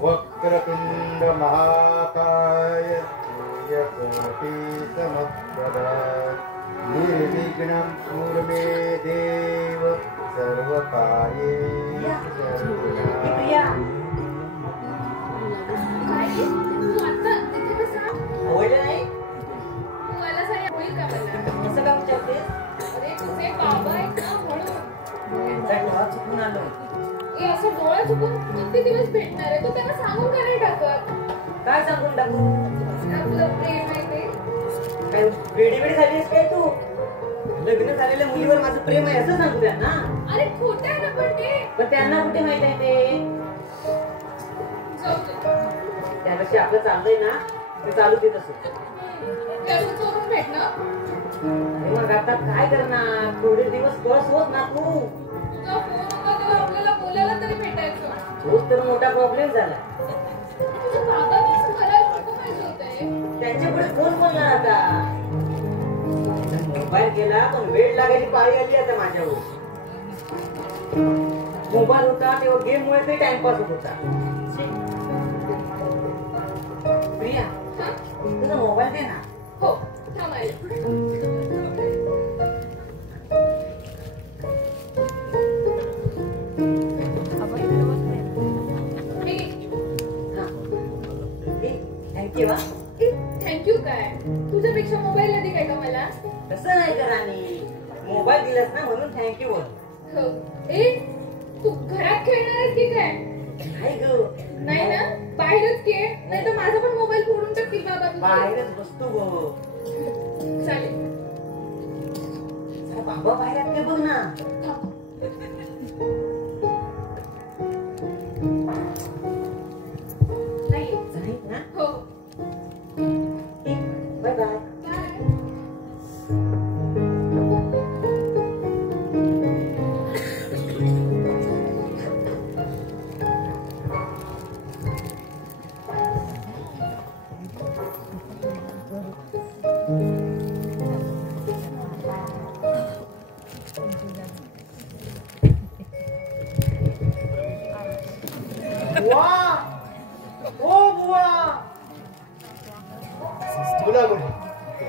वक्रतुंड महाकाय सूर्यकोटि समप्रभा निर्विघ्नं कुरु मे देव सर्वकार्येषु सर्वदा। असं डोळा चुकून किती दिवस भेटणार आहे? तू त्यांना सांगून का नाही टाकत? काय सांगून टाकू? आपलं प्रेम आहे ते. काय वेडी झालीस काय तू? लग्न झालेल्या मुलीवर माझं प्रेम आहे असं सांगू त्यांना? अरे खोटं आहे ना पण त्यांना कुठे माहित आहे ते? त्यापेक्षा आपलं चाललंय ना ते चालू देत असत. चोरून भेटणं मग आता काय करणार? थोडे दिवस बस होत ना तू. तुझा फोन होता तेव्हा आपल्याला बोलायला तरी भेटायचं. तोच तर मोठा प्रॉब्लेम झाला. तुझ्या बाबा कसं करायला नको पाहिजे होतंय. त्यांच्यापुढे कोण बोलणार आता? मोबाईल गेला पण वेळ लागायची पाळी आली आता माझ्यावर. मोबाईल होता तेव्हा गेम मुळे ते टाइमपास होत होता. प्रिया तुझा मोबाईल दे ना. हो थांब आहे. थँक्यू काय? तुझ्यापेक्षा मोबाईल आधी काय का मला? तसं नाही करा. मोबाईल दिलास ना म्हणून थँक्यू बोल. ए तू घरात खेळणार की काय? नाही ना बाहेरच खेळ, नाही तर माझा पण मोबाईल फोडून टाकतील बाबा. बाहेरच बसतो गो. चालेल बाबा बाहेर ते बघ ना. नाही ना. हो बाय बाय.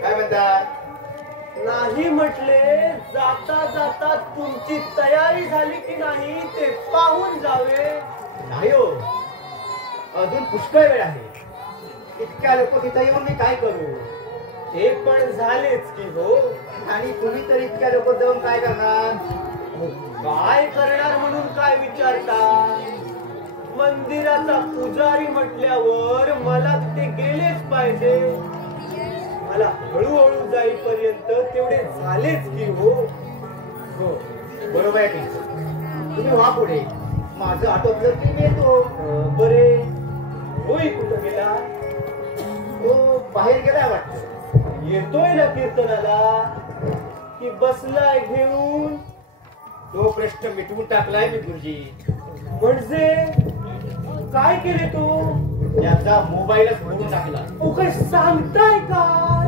काय म्हणतात? नाही म्हटले, जाता जाता तुमची तयारी झाली की नाही ते पाहून जावे. नाही हो, अजून पुष्कळ वेळ आहे. इतक्या लोक तिथे येऊन मी काय करू? ते पण झालेच की हो. आणि तुम्ही तर इतक्या लोक जाऊन काय करणार? काय करणार म्हणून काय विचारता? मंदिराचा पुजारी म्हटल्यावर मला ते गेलेच पाहिजे. मला हळूहळू जाईपर्यंत तेवढे झालेच की हो. हो बरोबर आहे तुमचं. तुम्ही व्हा पुढे, माझं आटोपलं की मी येतो. बरे होई कुठं गेला? तो बाहेर गेलाय वाटतं. येतोय ना कीर्तनाला की बसलाय घेऊन? तो प्रश्न मिटवून टाकलाय मी गुरुजी. म्हणजे काय केले तू? त्याचा मोबाईलच फोडून टाकला. काय सांगताय काय?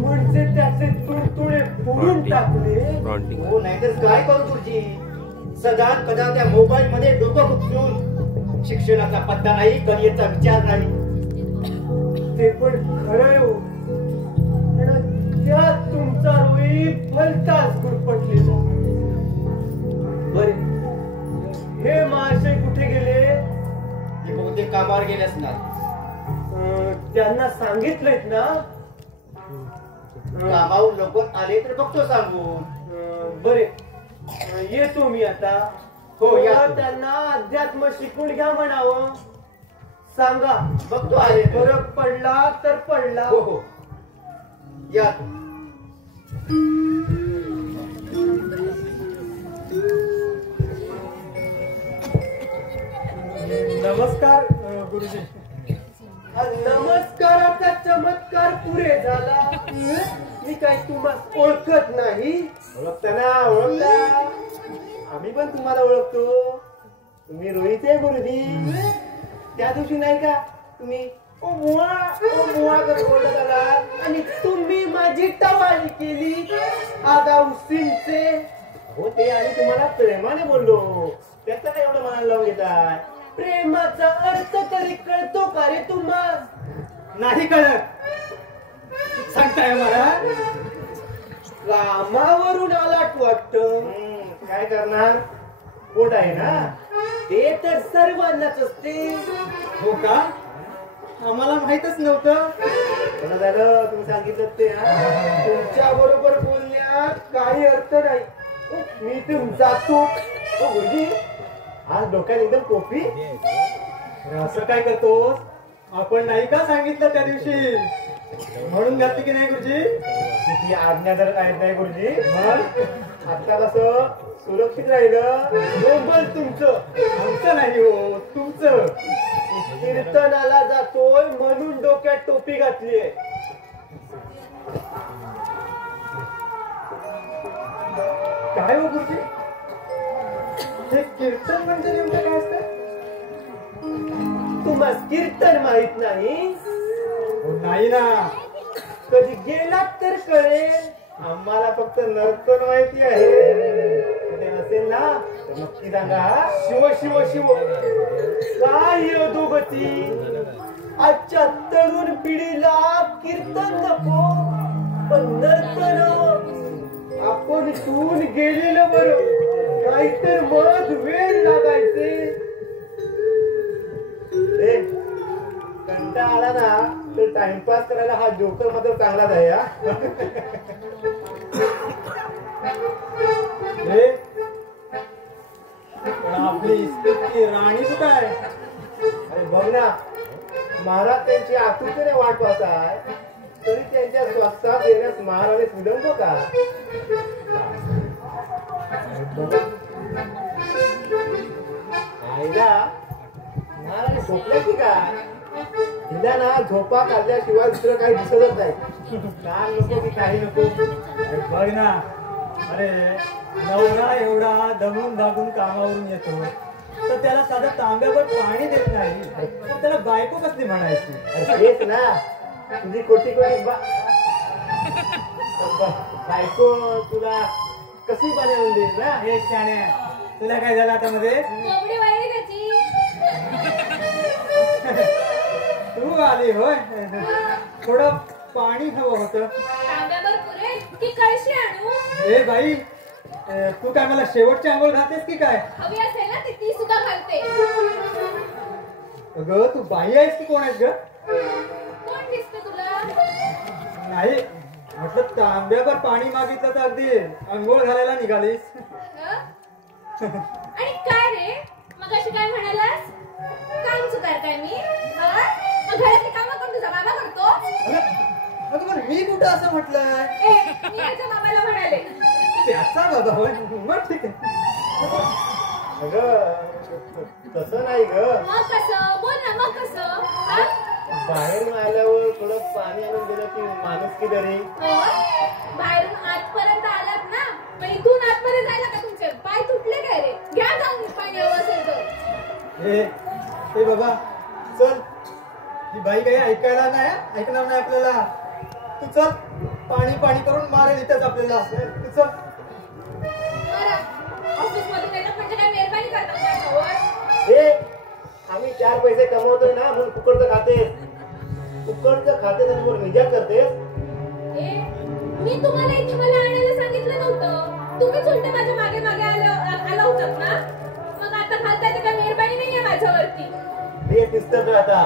म्हणजे त्याचे तुडतुडे फोडून टाकले? हो नाहीतर काय करू गुरुजी? सदा कदा त्या मोबाईल मध्ये डोकं खुपसून शिक्षणाचा पत्ता नाही, करिअरचा विचार नाही. ते पण खरं हो. त्यात तुमचा रोई भलताच गुरपटलेला. बरे हे महाशय कुठे गेले? ते बहुतेक कामावर गेले असणार. त्यांना सांगितलेत ना? कामावर लोक आले तर बघतो सांगून. बरे येतो मी आता. हो या. त्यांना अध्यात्म शिकून घ्या म्हणावं. सांगा बघतो आले फरक पडला तर पडला. हो हो या. नमस्कार गुरुजी. नमस्काराचा चमत्कार पुरे झाला. मी काय तुम्हाला ओळखत नाही? ओळखता ना, ओळखता. आम्ही पण तुम्हाला ओळखतो. तुम्ही रोहित आहे गुरुजी. त्या दिवशी नाही का तुम्ही ओ मुळा कर बोलत आला आणि तुम्ही माझी टवाळी केली. आगाऊ सिंचे हो ते आणि तुम्हाला प्रेमाने बोललो, त्याचं काय एवढं मनाला लावून घेताय? प्रेमाचा अर्थ तरी कळतो का रे तुम्हाला? नाही कळत. सांगताय मला कामावरून आलात वाटतं. काय करणार, पोट आहे ना. ते तर सर्वांनाच असते. हो का? आम्हाला माहितच नव्हतं. कसं झालं तुम्ही सांगितलं ते? तुमच्या बरोबर बोलण्यात काही अर्थ नाही. मी जातो. गुरुजी आज डोक्यात एकदम कोपी. असं काय करतोस? आपण नाही का सांगितलं त्या दिवशी, म्हणून घातली की नाही गुरुजी? ती आज्ञा जर काय नाही गुरुजी. मग आता कसं सुरक्षित राहिलं. डोंबल तुमचं, आमचं नाही हो, तुमचं. कीर्तनाला जातोय म्हणून डोक्यात टोपी घातलीये. काय हो गुरुजी, हे कीर्तन म्हणजे नेमकं काय असतं? तुम्हाला कीर्तन माहित नाही? नाही ना. कधी गेलात तर कळेल. आम्हाला फक्त नर्तन माहिती आहे. कुठे असेल ना तर नक्की सांगा. शिव शिव शिव. काय अधोगती. आजच्या तरुण पिढीला कीर्तन नको, पण नर्तन. आपण इथून गेलेलं बरं. काहीतर मध वेळ लागायचे. ए, कंटाळा आला ना तर टाइमपास करायला हा जोकर मात्र चांगलाच आहे. आपली इस्पितची राणी कुठं आहे? अरे बघ ना, महाराज त्यांची आतुरतेने वाट पाहताय, तरी त्यांच्या स्वस्तात येण्यास महाराज विलंब का? आईला महाराज झोपले की काय? तिला ना झोपा काढल्याशिवाय दुसरं काही दिसतच नाही. काय नको की काही नको. बघ ना, अरे नवरा एवढा दमून भागून कामावरून येतो तर त्याला साधं तांब्यावर पाणी देत नाही, तर त्याला बायको कसली म्हणायची? अरे तेच ना, तुझी कोटी कोटी बायको तुला कशी बनवून देईल ना. हे शाण्या, तुला काय झालं आता मध्ये? कोंबडी वाळली त्याची. तू आली होय. थोडं पाणी हवं होतं. तांब्यावर पुरेल की कळशी आणू? ए बाई, तू काय मला शेवटची आंघोळ घालतेस की काय? हवी असेल ना ती सुद्धा घालते. ग तू बाई आहेस की कोण आहेस ग? कोण दिसतं तुला? नाही म्हटलं, तांब्यावर पाणी मागितलं तर अगदी आंघोळ घालायला निघालीस. हं? आणि काय रे, मग अशी काय म्हणालास? काम चुकार काय मी? हं? मग घरातली कामं कोण तुझा बाबा करतो? अगं पण मी कुठं असं म्हटलंय? मी याच्या बाबाला म्हणाले. त्याचा बाबा होय, मग ठीक आहे. अगं तसं नाही ग. मग कसं? बोल ना, मग कसं? हं? बाहेरून आल्यावर थोडं पाणी आणून दिलं की माणूस की तरी. बाहेरून आतपर्यंत आलात ना, मग इथून आतमध्ये जायला का तुमचे पाय तुटले काय रे? घ्या जाऊन पाणी हवं असेल तर. ए बाबा चल, ही बाई काही ऐकायला नाही, ऐकणार नाही आपल्याला. तू चल, पाणी पाणी करून मारेल इथेच आपल्याला. तू चल. ऑफिस मधून येणं म्हणजे काय मेहरबानी करतात माझ्यावर? हे आम्ही 4 पैसे कमवतोय ना म्हणून फुकटचं खाते. फुकटचं खाते त्याच्यावर मजा करतेस. मी तुम्हाला इथे मला आणायला सांगितलं नव्हतं. तुम्हीच उलटे माझ्या मागे मागे आला होतात ना. मग आता घालताय ते काय मेहरबानी नाहीये माझ्यावरती? ते दिसतं तर आता.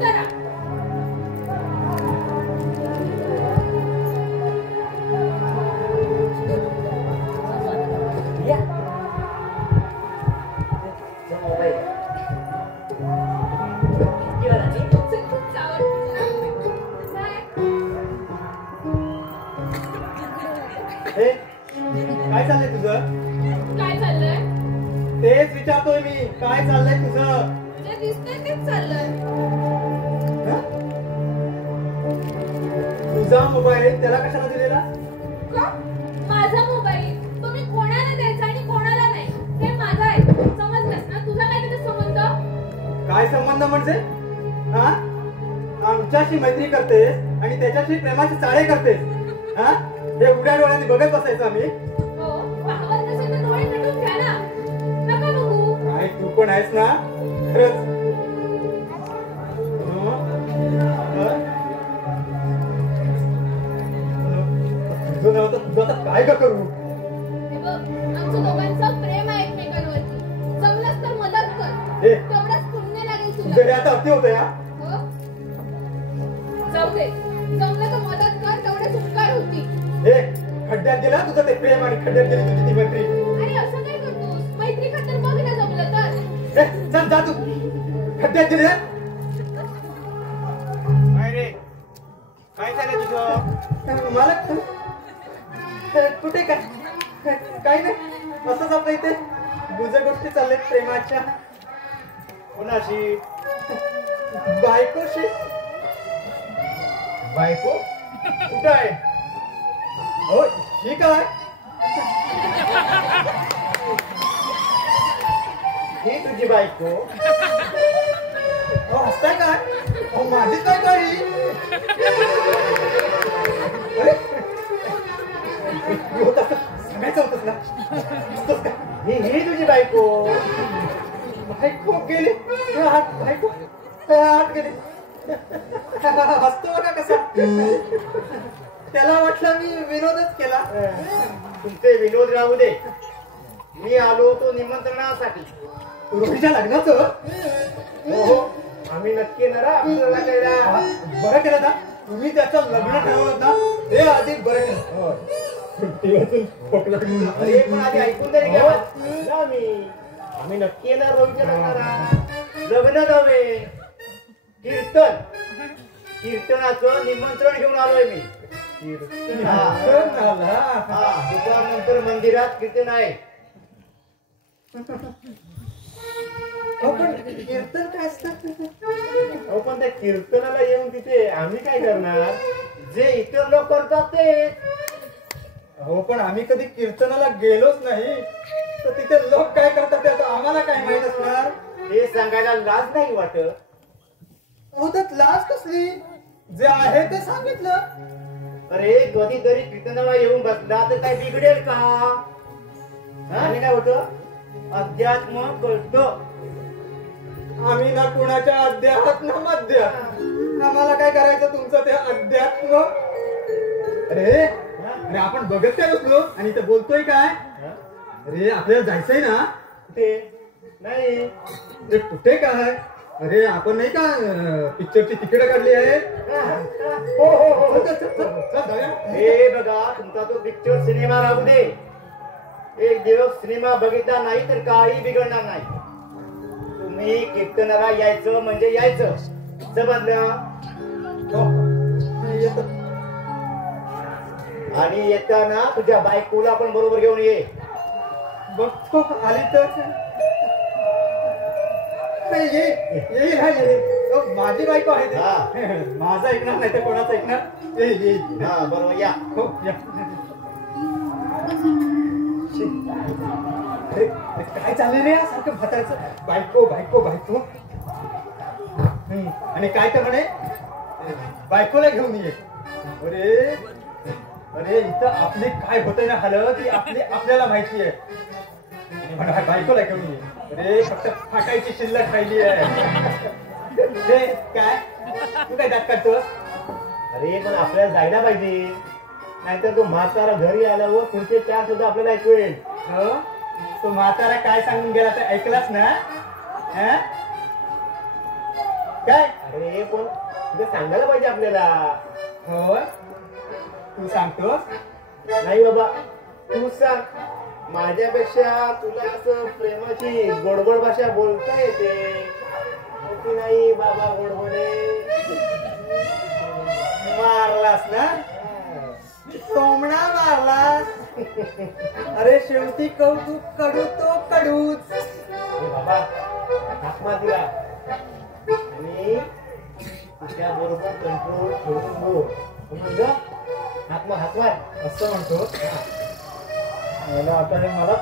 करा. काय चाललंय तुझं? काय चाललंय? तेच विचारतोय मी, काय चाललंय तुझं? जे दिसतंय तेच चाललंय. तुझा मोबाईल त्याला कशाला दिलेला? का? माझा मोबाईल तुम्ही कोणाला द्यायचा आणि कोणाला नाही हे माझं आहे. समजलंस ना? तुझा काय त्याचा संबंध? काय संबंध म्हणजे? हा, आमच्याशी मैत्री करतेस आणि त्याच्याशी प्रेमाचे चाळे करतेस. हा, हे उड्या डोळ्यांनी बघत बसायचं आम्ही? पण आहेस ना खरंच. तुझं नाव तर तुझं आता काय का करू. हे बघ, आमचं दोघांचं प्रेम आहे एकमेकांवरती. जमलंच तर मदत कर. ए. तेवढंच पुण्य लागेल तुझ्या तुला. आता अति होतं या. हो? जाऊ दे. जमलं तर मदत कर, तेवढेच उपकार होतील. ए खड्ड्यात गेला तुझं ते प्रेम आणि खड्ड्यात गेली तुझी ती मैत्री. अरे असं काय करतोस? मैत्री खातर बघ ना जमलं तर. ए चल जा तू खड्ड्यात गेली ना. काय रे काय झालं तुझं? मला कुठे काय काही नाही असंच आपल्या इथे गुजर गोष्टी चालल्यात प्रेमाच्या. कोणाशी? बायकोशी. बायको कुठं आहे? हो ही काय ही तुझी बायको? अहो हसताय काय. अहो माझीच काय काय ही. अरे मी होत असं सांगायचं होतंच ना. हसतोस का? ही तुझी बायको? बायको गेली. बायको आत गेली. हसतो बघा कसा. त्याला वाटलं मी विनोदच केला. तुमचे विनोद राहू दे. मी आलो होतो निमंत्रणासाठी. रोहीच्या लग्नाचं. हो हो आम्ही नक्की येणार हा आपल्याला करायला. बरं केलं ना तुम्ही त्याचं लग्न ठरवलं ना ते अधिक बरं केलं. सुट्टीवरून खोकला. अरे पण आधी ऐकून तरी घ्या ना. आम्ही नक्की येणार रोहितच्या लग्नाला. लग्न नव्हे कीर्तन. कीर्तनाचं निमंत्रण घेऊन आलोय मी. दुपारनंतर मंदिरात कीर्तन आहे. पण कीर्तन काय असतं. हो पण त्या कीर्तनाला येऊन तिथे आम्ही काय करणार? जे इतर लोक करतात ते. हो पण आम्ही कधी कीर्तनाला गेलोच नाही तर तिथे लोक काय करतात ते आता आम्हाला काय माहित असणार. हे सांगायला लाज नाही वाटत? हो त्यात लाज कसली. जे आहे ते सांगितलं. अरे कधीतरी कीर्तनाला येऊन बसला तर काय बिघडेल का? आणि काय होतं? अध्यात्म कळतं. आम्ही ना कुणाच्या अध्यात्म ना मध्य. आम्हाला काय करायचं तुमचं ते अध्यात्म. अरे अरे आपण बघत काय बसलो आणि इथे बोलतोय काय. अरे आपल्याला जायचंय ना. कुठे? नाही. अरे कुठे काय. अरे आपण नाही का पिक्चरची तिकीट काढली आहे. हो हो हो चल, चल, चल, चल, जाऊया. हे बघा तुमचा तो पिक्चर सिनेमा राहू दे. एक दिवस सिनेमा बघितला नाही तर काही बिघडणार नाही. तुम्ही कीर्तनाला यायचं म्हणजे यायचं. समजलं? हो. येतो. आणि येताना तुझ्या बायकोला पण बरोबर घेऊन ये. बघतो आली तर येईल हा येईल. माझी बायको आहे ते. माझं ऐकणार नाही तर कोणाचं ऐकणार. येईल. हा बरोबर या. हो या. काय चाललंय रे सारखं भातायचं. बायको बायको बायको. आणि काय तर म्हणे बायकोला घेऊन ये. अरे अरे इथं आपले काय होतंय ना हालत ती आपल्याला माहिती आहे. बायकोला घेऊन ये. अरे फक्त फाटायची शिल्लक राहिली आहे. ते काय तू काय दात काढतोस. अरे पण आपल्याला जायला पाहिजे. नाहीतर तो म्हातारा घरी आल्यावर पुढचे 4 सुद्धा आपल्याला ऐकू येईल. हो तो म्हातारा काय सांगून गेला तर ऐकलास ना. काय अरे पण तुझं सांगायला पाहिजे आपल्याला. हो तू सांगतोस. नाही बाबा तू सांग. माझ्यापेक्षा तुला असं प्रेमाची गोडगोड भाषा बोलता येते हो की नाही बाबा गोडगोडे. मारलास ना. टोमणा मारलास. अरे शेवटी कौतुक कडू तो कडूच. हे बाबा हातमा दिला आणि तुझ्या बरोबर कंट्रोल ठेवून बोल. म्हणजे हातमा हातमा असं म्हणतो. मला आता हे मला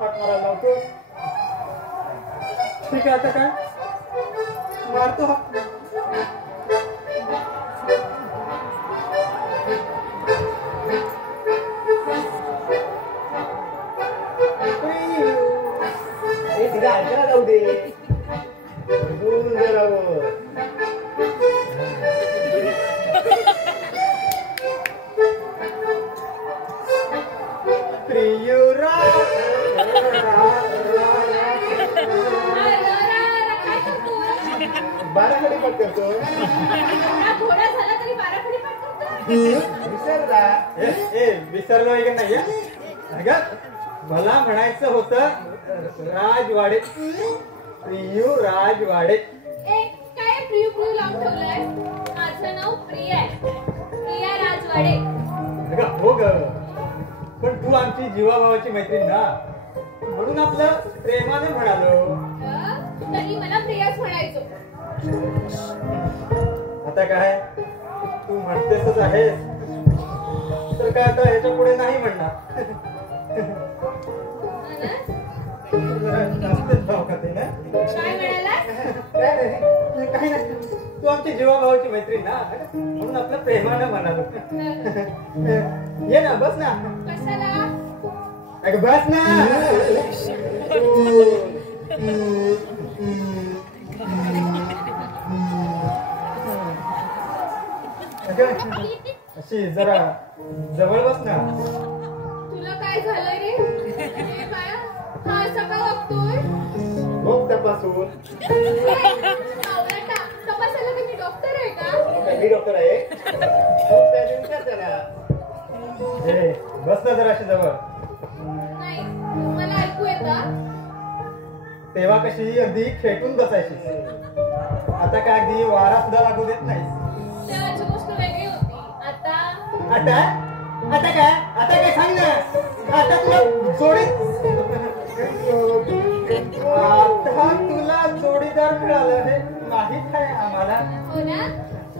हात मारायला लावतो. ठीक आहे आता काय मारतो हात. हे तिला ऐकायला जाऊ दे. प्रियुरा काय करतोय? बाराखडी पाठ करतो. हा घोडा झाला तरी बाराखडी पाठ करतोय? विसरला. विसरलो आहे का नाही अगं मला म्हणायचं होतं राजवाडे प्रियू राजवाडे. काय प्रियू प्रियू लावून ठेवलंय? माझं नाव प्रिया आहे, प्रिया राजवाडे. अगं हो ग, पण तू आमची जीवाभावाची मैत्रीण ना, म्हणून आपलं प्रेमाने म्हणालो. तरी मला प्रियाच म्हणायचो. आता काय तू म्हणतेसच आहेस तर काय आता ह्याच्या पुढे नाही म्हणणार. जास्तच भाव खाते ना. काय म्हणाला? काही नाही, तू आमची जीवाभावाची मैत्रीण ना, म्हणून आपलं प्रेमानं म्हणालो. ये ना, बस ना. कशाला? अगं बस ना. अशी जरा जवळ बस ना. तुला काय झालंय रे? ए बाया, हा असा का वागतोय? मग तपासून. आवडता. तपासायला का मी डॉक्टर आहे का? मी डॉक्टर आहे. मग त्या दिवसात त्याला बस ना जरा अशी जवळ. नाही, मला ऐकू येतं. तेव्हा कशी अगदी खेटून बसायची, आता काय अगदी वारा सुद्धा लागू देत नाही. तेव्हाची गोष्ट वेगळी होती. आता आता आता काय सांग ना. आता तुला आता तुला जोडीदार मिळालं हे माहित आहे आम्हाला. हो ना,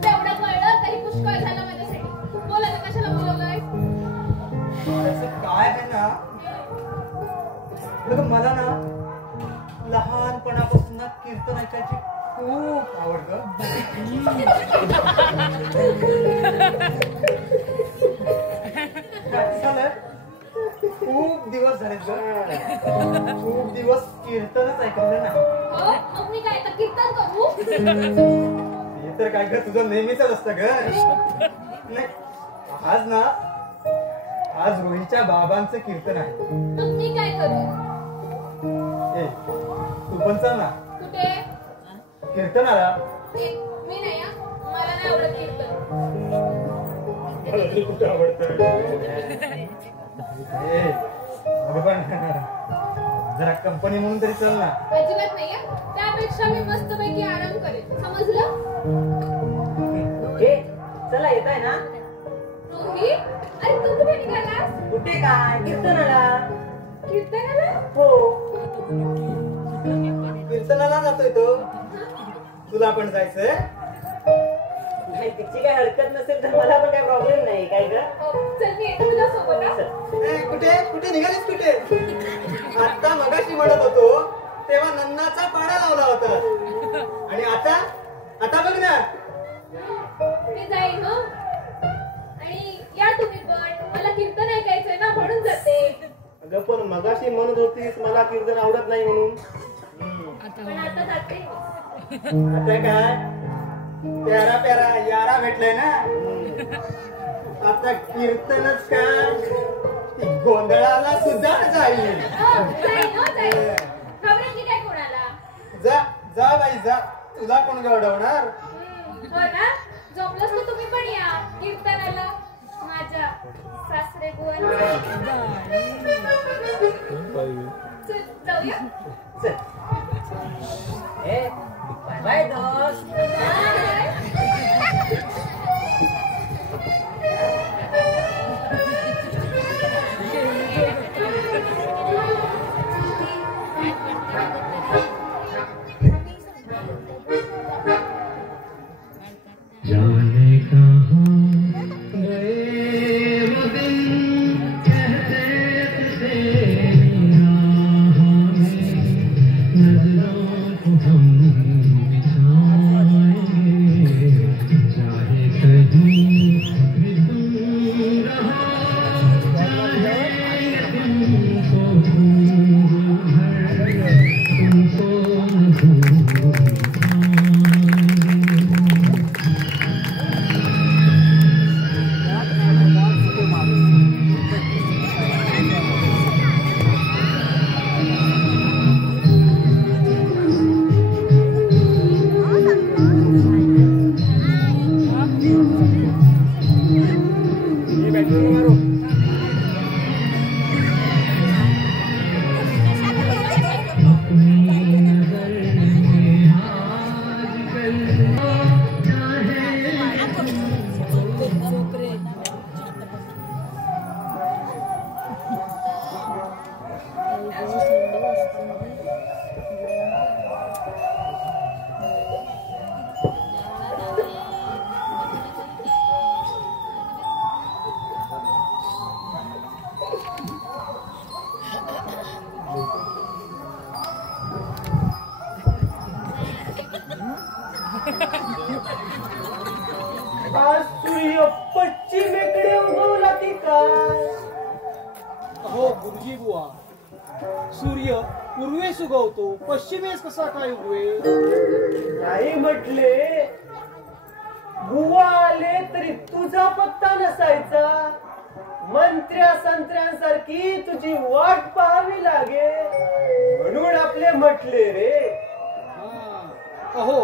तेवढं कळलं तरी पुष्कळ झालं माझ्यासाठी. बोला ना, कशाला बोलवलंय? असं काय आहे ना, बघ मला ना लहानपणापासून ना कीर्तन ऐकायची खूप आवड ग. काय झालं, खूप दिवस झाले ग, खूप दिवस कीर्तनच ऐकलेलं नाही. हो, मग मी काय तर कीर्तन करू? हे तर काय ग तुझं नेहमीच असतं ग. नाही, आज रोहीच्या बाबांचं कीर्तन आहे. मग मी काय करू? ए तू पण चल ना कुठे? कीर्तनाला. मी नाही हा. मला नाही आवडत कीर्तन. मला कुठं आवडतं. अगं पण जरा कंपनी म्हणून तरी चल ना. अजिबात नाही हा. त्यापेक्षा मी मस्तपैकी आराम करेन. समजलं? चला येत आहे ना. रोहित, अरे तू कुठे निघालास? कुठे काय कीर्तनाला. कीर्तनाला? हो, कीर्तनाला जातोय तो. तुला पण जायचंय? नाही तिची काही हरकत नसेल तर मला पण काही प्रॉब्लेम नाही. काय ग? हो, चल मी येतो तुझ्या सोबत हा. कुठे कुठे निघालीस कुठे? आता मगाशी म्हणत होतो तेव्हा नन्नाचा पाडा लावला होता आणि आता बघ ना. मी जाईन हो. आणि या तुम्ही पण. मला कीर्तन ऐकायचंय ना, म्हणून जाते. अगं पण मगाशी म्हणत होतीस मला कीर्तन आवडत नाही म्हणून. पण आता जाते. आता काय प्यारा प्यारा यारा भेटलाय ना. आता कीर्तनच काय गोंधळाला सुद्धा जाईल. जाईन हो, जाईन. घाबरायची काय कोणाला? जा जा बाई जा, तुला कोण गवडवणार. हो ना, जमलंच तर तुम्ही पण या कीर्तनाला माझ्या सासरे बुवांच्या. चल जाऊया. बाय बाय दोस्त. जाने कहाँ गए वो दिन कहते थे नजरों को हम बिछाएंगे गुरुजी बुवा, सूर्य पूर्वेस उगवतो, पश्चिमेस कसा काय उगवे? नाही म्हटले, बुवा आले तरी तुझा पत्ता नसायचा. मंत्र्या संत्र्यांसारखी तुझी वाट पाहावी लागे, म्हणून आपले म्हटले रे. अहो,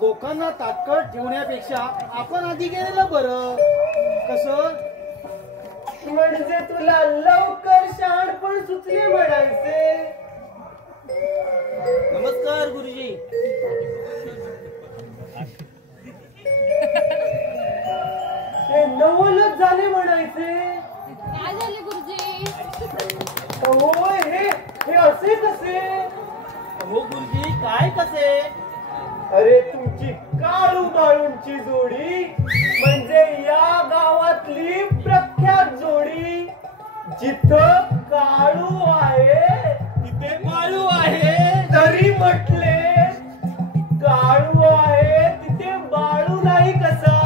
लोकांना ताटकळत ठेवण्यापेक्षा आपण आधी गेलेलं बरं. कसं? म्हणजे तुला लवकर शहाणपण सुचले म्हणायचे. नमस्कार गुरुजी. ते नवलच झाले म्हणायचे. काय झाले गुरुजी? होय, हे असे कसे? हो गुरुजी, काय कसे? अरे तुमची काळू बाळूंची जोडी म्हणजे या गावातली प्रख्यात जोडी. जिथं काळू आहे तिथे बाळू आहे. तरी म्हटले, काळू आहे तिथे बाळू नाही कसा?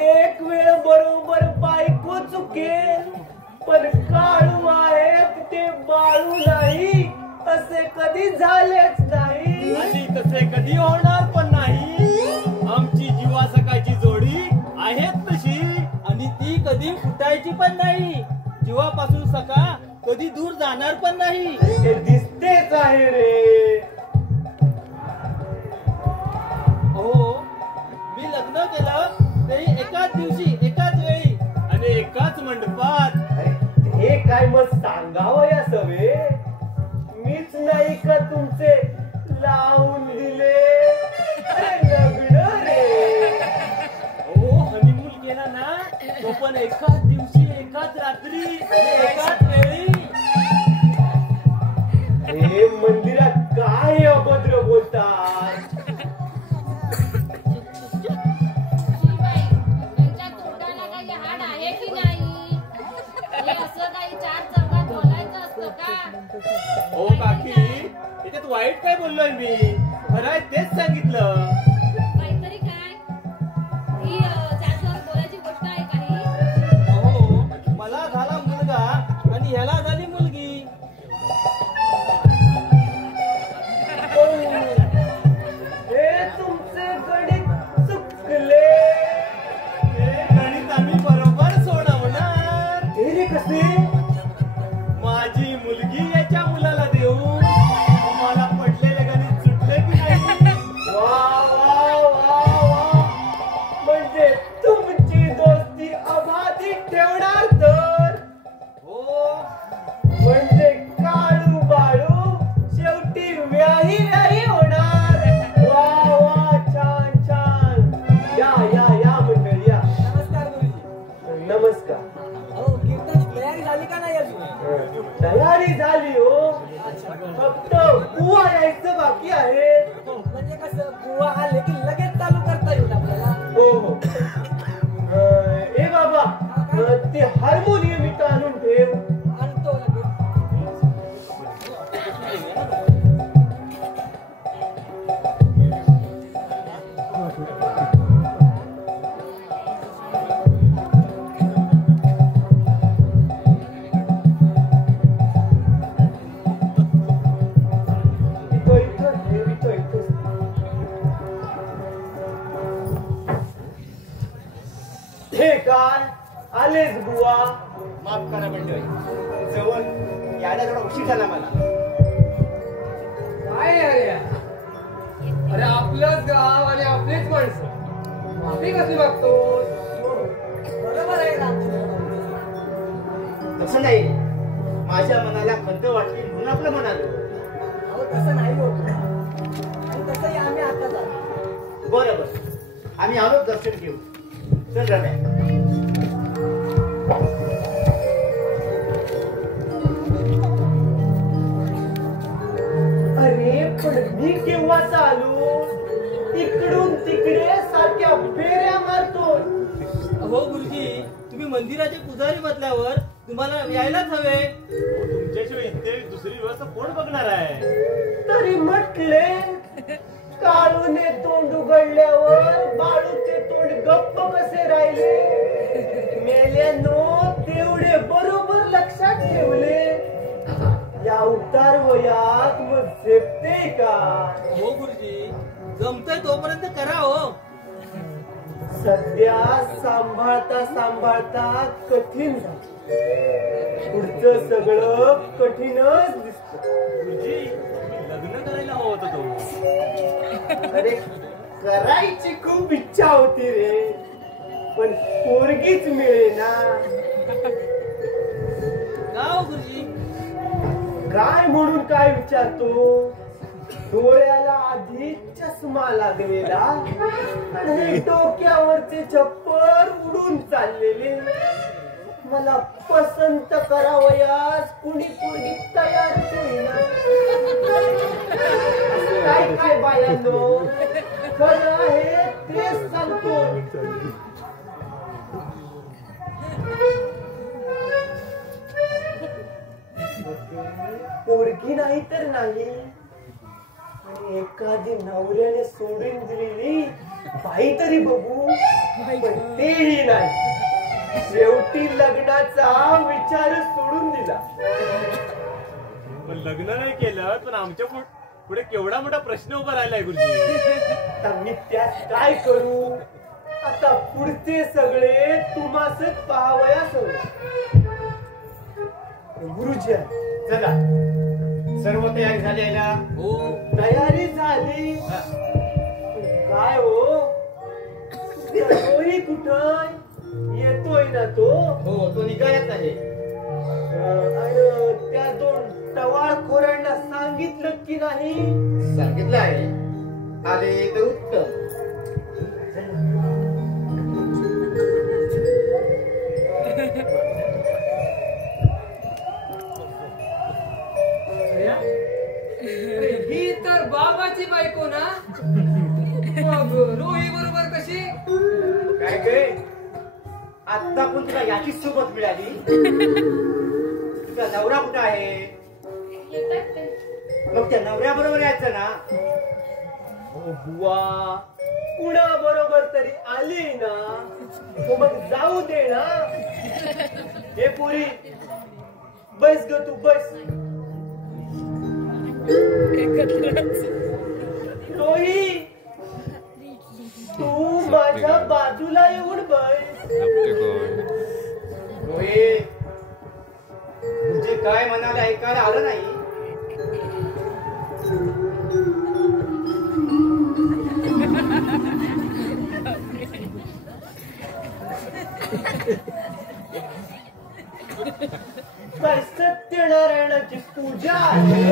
एक वेळ बरोबर बायको चुकेल, पण काळू आहे तिथे बाळू नाही असे कधी झालेच नाही. आणि तसे कधी होणार पण नाही. आमची जीवा सकाळची जोडी आहेच तशी, आणि ती कधी फुटायची पण नाही. जीवापासून सका कधी दूर जाणार पण नाही. ते दिसतेच आहे रे. हो, मी लग्न केलं तरी एकाच दिवशी, एकाच वेळी आणि एकाच मंडपात. हे काय मग सांगावं या सवे? मीच नाही का तुमचे लावून दिले? अरे लग्न रे. हो, हनीमून केला ना तो पण एकाच दिवशी, एकाच रात्री आणि एकाच वेळी. हे मंदिरात काय अभद्र बोलतात? त्यांच्या तोंडाला काही हाड आहे की नाही? हे असं काही चार चौघात बोलायचं असतं का? हो काकी, याच्यात वाईट काय बोललोय मी? खरं आहे तेच सांगितलं. काहीतरी काय? ही चार चौघात बोलायची गोष्ट आहे काही? हो, मला झाला मुलगा आणि ह्याला झाली मुलगी. हे तुमचे गणित चुकले. हे गणित आम्ही बरोबर सोडवणार. हे रे कसे? माझी मुलगी याच्या मुलाला देऊ. मला पडलेले गणित सुटले की नाही? वा वा वा वा. म्हणजे तुमची दोस्ती अबाधित ठेवणार तर? हो, म्हणजे काळू बाळू शेवटी व्याही व्याही होणार. वा वा, छान छान. या या या मंडळी या. नमस्कार गुरुजी. नमस्कार. हो, कीर्तन तयारी झाली का नाही अजून? तयारी झाली हो, फक्त बुवा यायचं बाकी आहे. म्हणजे कसं, बुवा आले की लगेच चालू करता येईल आपल्याला. हो हो. ए बाबा, ते हार्मोनियम इथं आणून ठेव. आणतो लगेच. इथं ठेव, इथं. हे काय आलेच बुवा? माफ करा मंडळी, जवळ यायला थोडा उशीर झाला मला. काय अरे अरे आपलंच गाव आणि आपलीच माणसं, माफी कशी मागतोस? बरोबर आहे ना. तसं नाही, माझ्या मनाला खंत वाटली म्हणून आपलं म्हणालो. अहो, तसं नाही होत. आणि तसंही आम्ही आता जातो. बरोबर, आम्ही आलो दर्शन घेऊ. चल रम्या. अरे पण मी केव्हा चालू? इकडून तिकडे सारख्या फेऱ्या मारतो. हो गुरुजी, तुम्ही मंदिराचे पुजारी बदल्यावर तुम्हाला यायलाच हवे. तुमच्याशिवाय इथे दुसरी व्यवस्था कोण बघणार आहे? तरी म्हटले, काळूने तोंड उघडल्यावर बाळूचे तोंड गप्प कसे राहिले? मेल्यानो तेवढे बरोबर लक्षात वयात मग झेपते का? हो गुरुजी, जमतंय तोपर्यंत करा हो. सध्या सांभाळता सांभाळता कठीण झालं. पुढचं सगळं कठीणच दिसत. गुरुजी, लग्न करायला हवं होतं तो. अरे करायची खूप इच्छा होती रे, पण पोरगीच मिळेना. का हो गुरुजी? काय म्हणून काय विचारतो? डोळ्याला आधी चष्मा लागलेला आणि डोक्यावरचे छप्पर उडून चाललेले. मला पसंत करावयास कुणी कुणी तयार होईना. काय काय बायांनो, खरं आहे तेच सांगतो. पोरगी नाही तर नाही, आणि एखादी नवऱ्याने सोडून दिलेली बाई तरी बघू, पण तेही नाही. शेवटी लग्नाचा विचार सोडून दिला. पण लग्न नाही केलं तर आमच्या पुढे केवढा मोठा प्रश्न उभा राहिलाय गुरुजी. आता मी त्यात काय करू? आता पुढचे सगळे तुम्हासच पाहावयास हवे. गुरुजी चला, सर्व तयारी झाली आहे ना? हो. तयारी झाली. काय हो, तोही कुठं येतोय ना तो? हो, तो निघायच आहे. आणि त्या दोन टवाळखोरांना सांगितलं की नाही? सांगितलं आहे. आले तर उत्तम. ही तर बाबाची बायको ना? मग रोही बरोबर कशी? काय गे, आता पण तुला याचीच सोबत मिळाली? तुझा नवरा कुठं आहे? येतात ते. मग त्या नवऱ्या बरोबर यायचं ना? हो बुवा, कुणा बरोबर तरी आली ना, हो मग जाऊ दे ना. हे पुरी, बस ग तू बस. रोही, तू माझ्या बाजूला येऊन बस. रोहित, तुझे काय मनाला ऐकायला आलं नाही? काय सत्यनारायणाची पूजा आहे?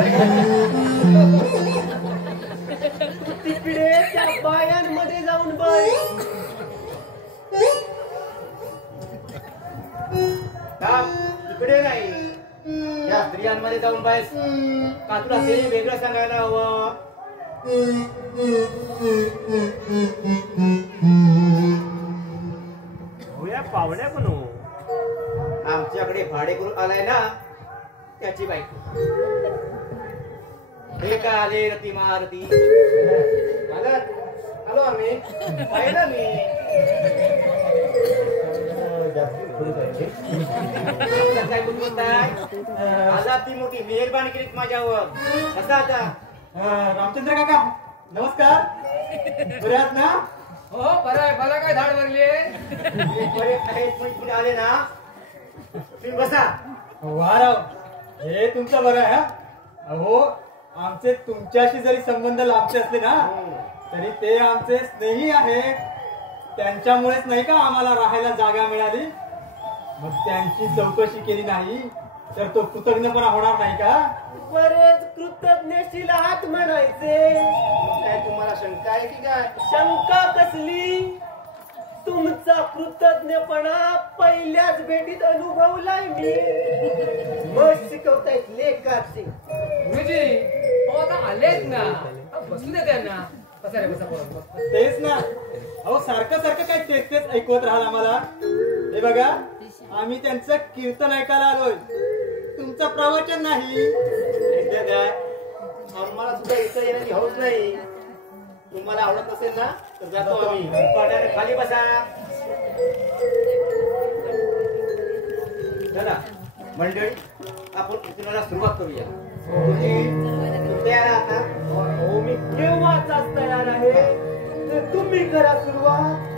तिकडे त्या बायांमध्ये जाऊन बस. इकडे नाही, त्या स्त्रियांमध्ये जाऊन बस. का तुला ते वेगळं सांगायला हवं? हो या पाहुण्या पण हो. आमच्याकडे भाडे करून आलाय ना, त्याची बायको. हे का आले रती मारती? आलो आम्ही. पाहिलं मी. काय बोलताय? आला ती मोठी मेहरबानी केलीत माझ्यावर. कसा आता? रामचंद्र काका नमस्कार. बरे आहात ना? हो बरं, मला काय धाड भरली? बरे आहेत पण पुढे आले ना, तुम्ही बसा. वाराव, हे तुमचं बरं आहे. अहो, आमचे तुमच्याशी जरी संबंध लांबचे असले ना, तरी ते आमचे स्नेही आहेत. त्यांच्यामुळेच नाही का आम्हाला राहायला जागा मिळाली. मग त्यांची चौकशी केली नाही तर तो कृतज्ञपणा होणार नाही का? बरेच कृतज्ञशील आहात म्हणायचे. काय तुम्हाला शंका आहे की काय? शंका कसली? तुमचा कृतज्ञपणा पहिल्याच भेटीत अनुभवलाय मी. मस्त शिकवतायत लेखाचे. गुरुजी, हो आता आलेच ना, बसू दे त्यांना. बसा रे, बसा बोला. तेच ना. अहो, सारखं सारखं काय तेच तेच ऐकवत राहाल आम्हाला? हे बघा, आम्ही त्यांचं कीर्तन ऐकायला आलोय, तुमचं प्रवचन नाही. आम्हाला सुद्धा इथं येण्याची हौस नाही. तुम्हाला आवडत असेल ना तर जातो आम्ही. पाण्याने खाली बसा. चला मंडळी, आपण कीर्तनाला सुरुवात करूया. तयार आहात ना? हो मी केव्हाचाच तयार आहे तर तुम्ही करा सुरुवात.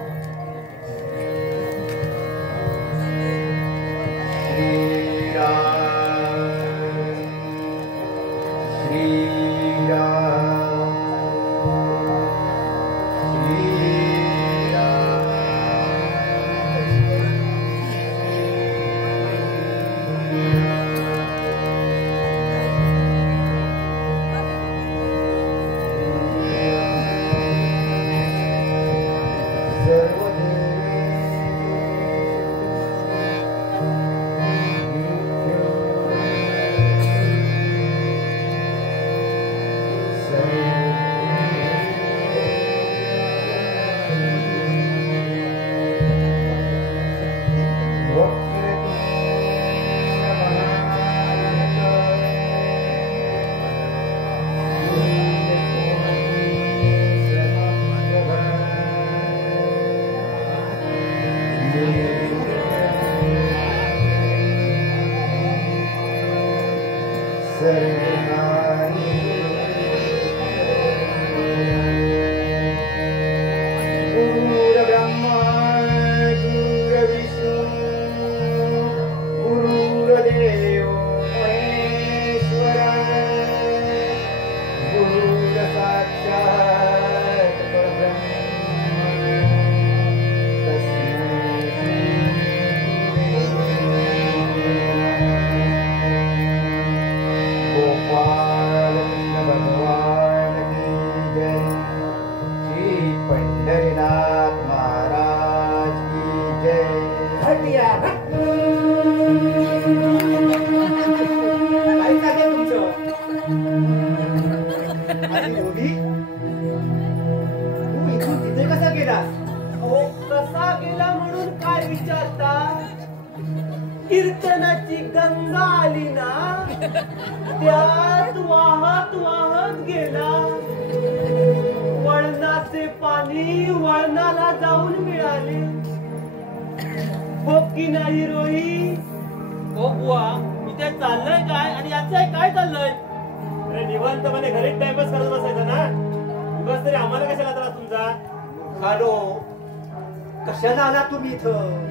कीर्तनाची गंगा आली ना त्यात वाहत वाहत गेला. वळणाचे पाणी वळणाला जाऊन मिळाले. हो की नाही रोही? हो बुवा, इथे चाललंय काय आणि याचं काय चाललंय? अरे निवांतपणे घरी टाइमपास करत बसायचा ना. बस तरी आम्हाला कशाला त्रास तुमचा? हॅलो, कशाला आला तुम्ही इथं?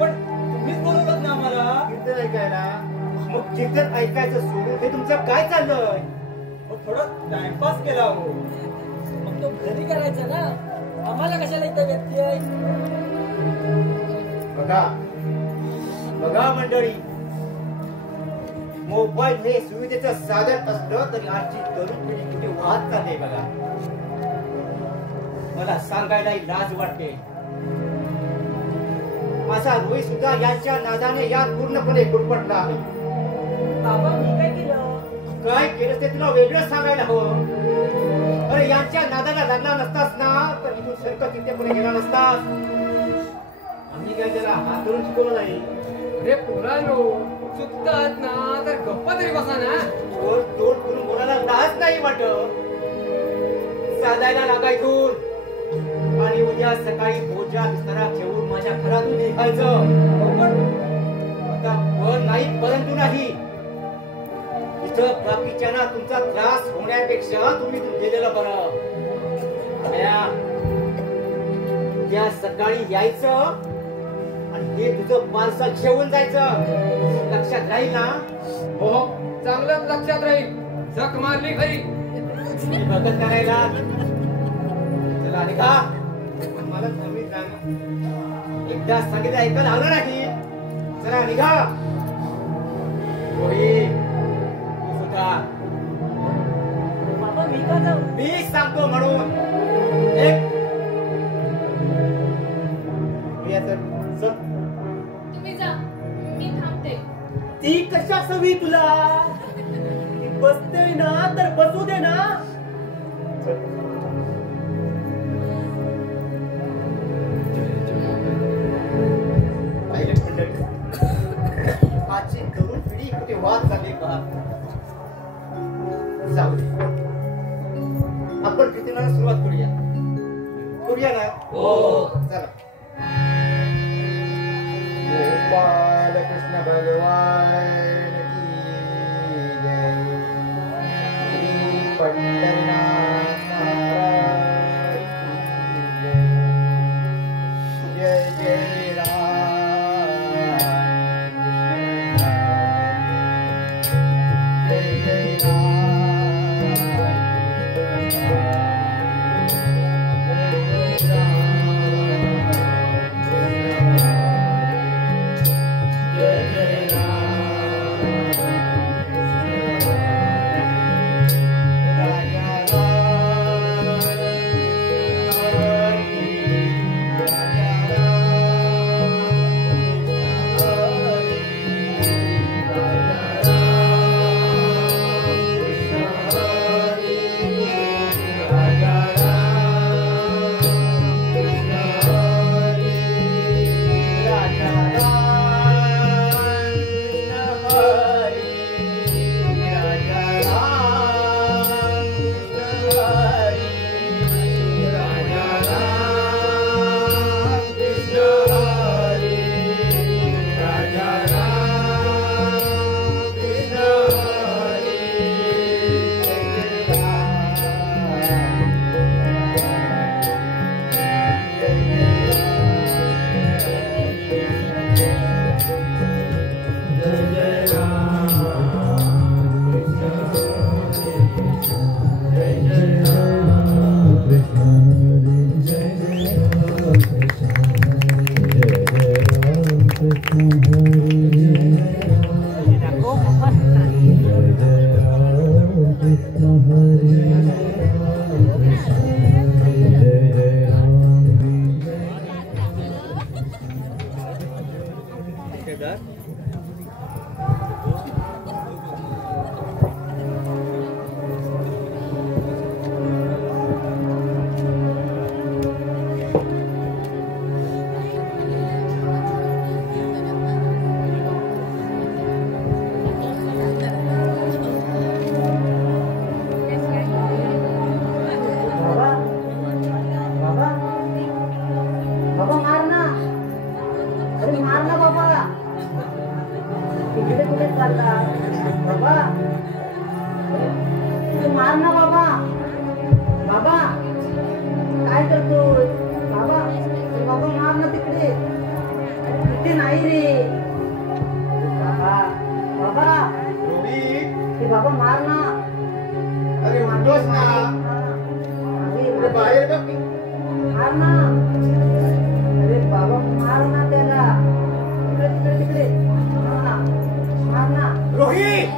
पण तुम्हीच बोलवलं ना आम्हाला कीर्तन ऐकायला. मग कीर्तन ऐकायचं सोडून हे तुमचं काय चाललंय? थोडं टाइमपास केला हो. मग तो घरी करायचा ना, आम्हाला कशाला इथं व्यत्यय? बघा बघा मंडळी, मोबाईल हे सुविधेचं साधन असलं तरी आजची तरुण पिढी कुठे वाहत चालली बघा. मला सांगायलाही लाज वाटते. माझा रोही सुद्धा यांच्या नादाने यात पूर्णपणे गुरफटला आहे. बाबा मी काय केलं? काय केलं ते तुला वेगळं सांगायला हवं. अरे यांच्या नादाला लागला नसतास ना तर इथून सरकत तिथे पुढे गेला नसतास. आम्ही काय त्याला हात धरून शिकवलं नाही. अरे पोरांनो, चुकतात ना तर गप्पा तरी बसा ना. तोंड करून बोलायला लाज नाही वाटत. साधायला लागायतून आणि उद्या सकाळी भोजा बिस्तारा ठेवून माझ्या घरातून निघायचं. आता पण नाही परंतु नाही. इथं बाकीच्यांना तुमचा त्रास होण्यापेक्षा तुम्ही गेलेलं बरं. उद्या सकाळी यायचं आणि हे तुझं पार्सल जेवून जायचं. लक्षात राहील ना? हो, चांगलंच लक्षात राहील. झक मारली खरी. बघत करायला चला निघा. मला कमी जाणं एकदा सांगितलं ऐकायला आलं नाही. चला निघा. सुद्धा बाबा मी का जाऊ? मी सांगतो म्हणून एक तुम्ही जा, मी थांबते. ती कशा सवी तुला? बसते ना तर बसू दे ना. आजची तरुण पिढी कुठे वाद झाली का? जाऊ दे. आपण कीर्तनाला सुरुवात करूया ना? हो चला. गोपाल कृष्ण भगवान की जय. कुठे चालला बाबा तू मार ना बाबा बाबा काय करतोय बाबा ते बाबा मार ना तिकडे तिथे नाही रे बाबा बाबा रोहित, ते बाबा मार ना अरे उठतोस ना? अरे बाहेर बघ की. मार ना अरे बाबा मार ना त्याला तिकडे तिकडे तिकडे मार ना रोहित,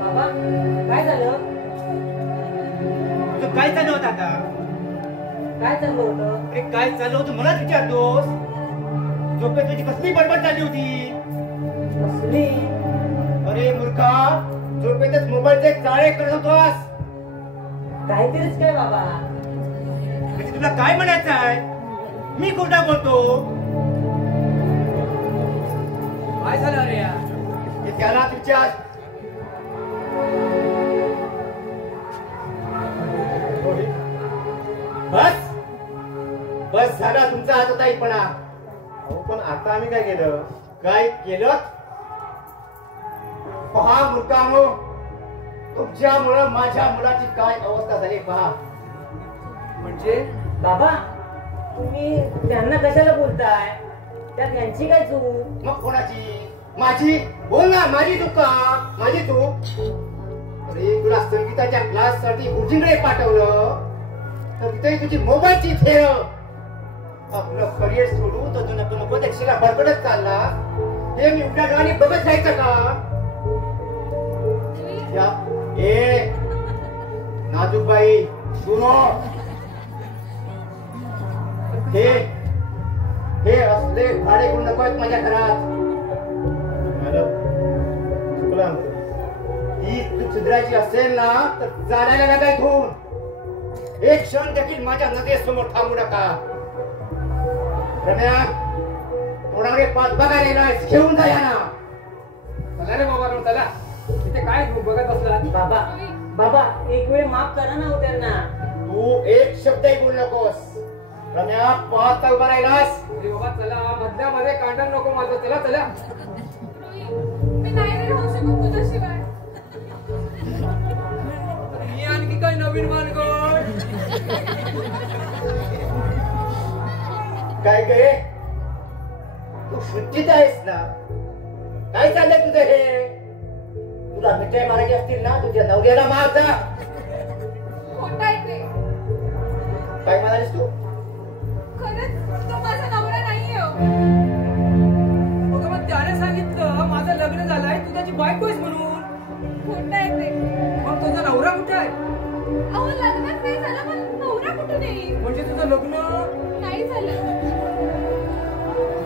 बाबा काय झालं तुझं काय चालू होतं आता? काय चाललं होतं अरे काय चालू होतं मलाच विचारतोस? झोपेत तुझी कसली बडबड चालली होती? कसली अरे मूर्खा, झोपेतच मोबाईलचे चाळे करत होतास. काहीतरीच काय बाबा म्हणजे तुला काय म्हणायचं आहे? मी खोटा बोलतो? काय झालं अरे या हे त्याला विचार. बस बस झाला तुमचा हाताताईपणा. अहो पण आता आम्ही काय केलं? काय केलं? पहा मूर्खांनो, तुमच्यामुळं माझ्या मुलाची काय अवस्था झाली पहा. म्हणजे बाबा तुम्ही त्यांना कशाला बोलताय त्यात यांची काय चूक मग कोणाची? माझी? बोल ना, माझी चूक का? माझी चूक? अरे तुला संगीताच्या क्लास साठी गुरुजींकडे पाठवलं तर तिथे तुझी मोबाईलची थेर. आपलं करिअर सोडून तर तुला नको दक्षिणा बडबडत चालला. हे मी उघड्या डोळ्यांनी बघत जायचं का? ए नाजूकबाई सुनो, हे असले भाडे गुण नको आहेत माझ्या घरात. चुकलं आमचं. ही तू सुधारायची असेल ना तर जाण्याला नका इथून. एक क्षण देखील माझ्या नजरेसमोर थांबू नका. रम्या, कोणाकडे पाच बघायला घेऊन जा ना. चला रे बाबा चला, तिथे काय बघत बसला? बाबा बाबा एक वेळ माफ करा ना हो त्यांना तू एक शब्दही बोलू नकोस. रम्या, पाच उभा राहिलास. अरे बाबा चला, मधल्यामध्ये कांडण नको माझं. चला चला. मी नाही रे राहू शकत तुझ्याशिवाय. मी आणखी काय नवीन मानगड? काय गे, तू शुद्धीत आहेस ना? काय चाललंय तुझं हे? तुला मिठाई मारायची असतील ना तुझ्या नवऱ्याला मार जा. खोटं आहे ते. काय म्हणालीस तू? खरंच तो माझा नवरा नाहीये हो. अगं मग त्याने सांगितलं माझं लग्न झालंय, तू त्याची बायको आहेस म्हणून. खोटं आहे ते. मग तुझा नवरा कुठे आहे? अहो लग्नच नाही झालं पण नवरा कुठून येईल? म्हणजे तुझं लग्न नाही झालं.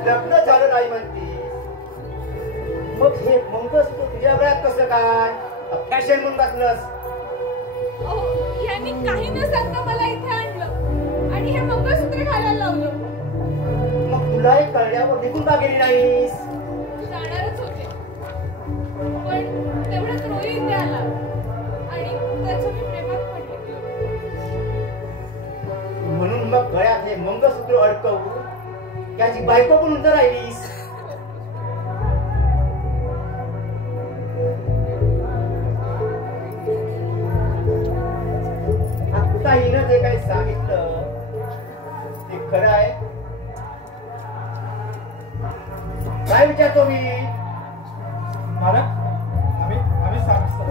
लग्न झालं नाही म्हणती, मग हे मंगळसूत्र तुझ्या गळ्यात कसं काय? फॅशन म्हणून बसलंस. अहो यांनी काही न सांगता मला इथे आणलं आणि हे मंगळसूत्र घालायला लावलं. मग तुलाही कळल्यावर निघून का गेली नाहीस? जाणारच होते पण तेवढ्यात रोही इथे आला आणि त्याच्या मी प्रेमात पडले. म्हणून मग गळ्यात हे मंगळसूत्र अडकवून त्याची बायको म्हणून तर राहिलीस. आता हिनं जे काही सांगितलं ते खरं आहे? काय विचारतो मी? मालक आम्ही सांगतो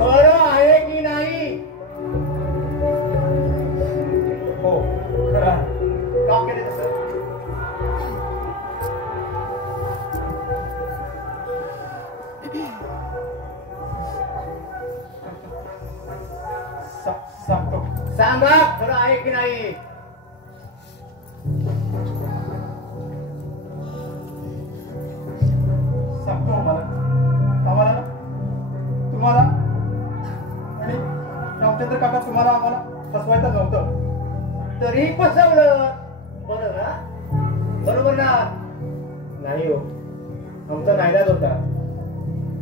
खरं आहे की नाही? हो खरं आहे. का केलं तसं? सांगतो. सांगा खरं आहे की नाही? सांगतो आम्हाला ना तुम्हाला आणि रामचंद्र काका तुम्हाला आम्हाला फसवायचं नव्हतं. तरी फसवलं. बरं ना? बरोबर ना? नाही हो, आमचा नाईलाज होता.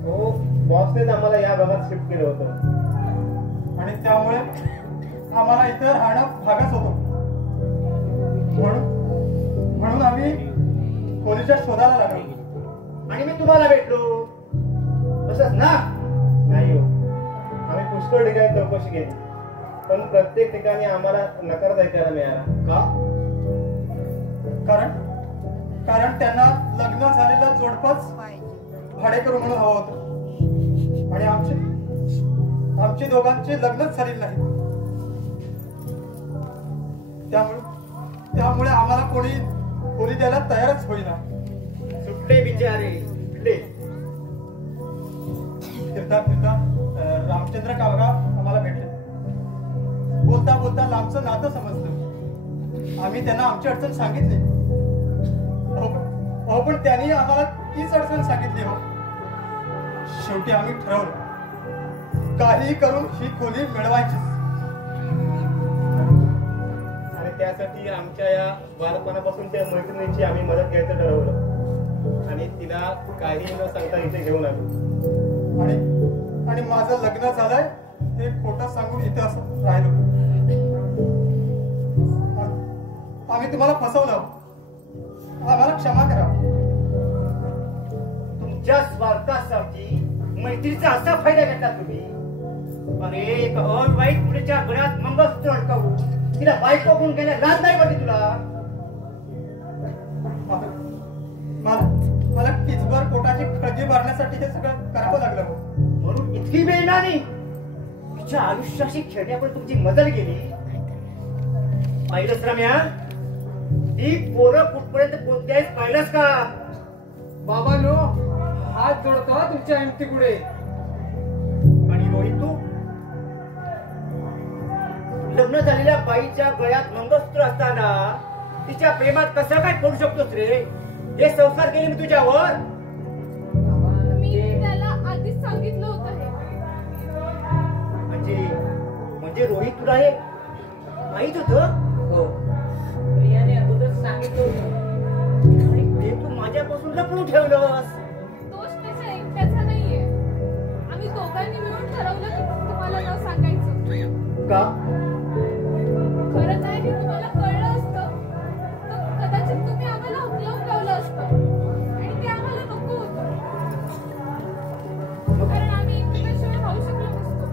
हो, बॉसनेच आम्हाला या भागात शिफ्ट केलं होतं आणि त्यामुळे आम्हाला इथं राहणं भागच होतो. म्हणून आम्ही खोलीच्या शोधाला लागलो. आणि मी तुम्हाला भेटलो तसंच ना? नाही हो, आम्ही पुष्कळ ठिकाणी चौकशी केली, पण प्रत्येक ठिकाणी आम्हाला नकारच ऐकायला मिळाला. का? कारण त्यांना लग्न झालेलं जोडपच भाडेकरू म्हणून हवं होतं आणि आमचे दोघांचे लग्नच झालेले नाही. त्यामुळे आम्हाला कोणी खोली द्यायला तयारच होईना. सुटले बिचारे सुटले. फिरता रामचंद्र कावगा आम्हाला भेटले. बोलता बोलता लांबचं नातं समजलं. आम्ही त्यांना आमची अडचण सांगितली. अहो पण त्यांनी आम्हाला तीच अडचण सांगितली. हो, शेवटी आम्ही ठरवलं काही करून ही खोली मिळवायची. आणि त्यासाठी आमच्या या बालपणापासूनच्या मैत्रिणीची आम्ही मदत घ्यायचं ठरवलं आणि तिला काही न सांगता इथे घेऊन आलो. आणि माझं लग्न झालंय हे खोटं सांगून इथे असं राहिलो. आम्ही तुम्हाला फसवलं. आम्हाला क्षमा करा. तुमच्या स्वार्थासाठी मैत्रीचा असा फायदा घेतला तुम्ही. अरे एक अविवाहित मुलीच्या गळ्यात मंगळसूत्र अडकवू तिला बायको म्हणून गेल्या लाज नाही वाटली तुला? मला किचभर पोटाची खळगी मारण्यासाठी हे सगळं करावं लागलं. म्हणून इतकी बेईमानी? तिच्या आयुष्याशी खेळण्याकडे तुमची मदत गेली. पाहिलंच रम्या, ती पोरं कुठपर्यंत पोहोचतेस पाहिलंस का? बाबांनो, हात जोडतो तुमच्या हिमती पुढे. आणि रोहित, तू लग्न झालेल्या बाईच्या गळ्यात मंगळसूत्र असताना तिच्या प्रेमात कसं काय पडू शकतोस रे? हे संस्कार केले मी तुझ्यावर. मी त्याला आधीच सांगितलं होतं हे. म्हणजे रोहित तुला हे माहित होतं? हो, प्रियाने अगोदर सांगितलं होतं आणि ते तू माझ्यापासून लपवून ठेवलंस. दोष त्याच्या एकट्याचा नाहीये. आम्ही दोघांनी मिळून ठरवलं की तुम्हाला न सांगायचं. का? खरं आहे की तुम्हाला कळलं असतं तर कदाचित तुम्ही आम्हाला हुकलवून ठेवलं असतं आणि ते आम्हाला नको होतं. कारण आम्ही एकमेकांशिवाय राहू शकलो नसतो.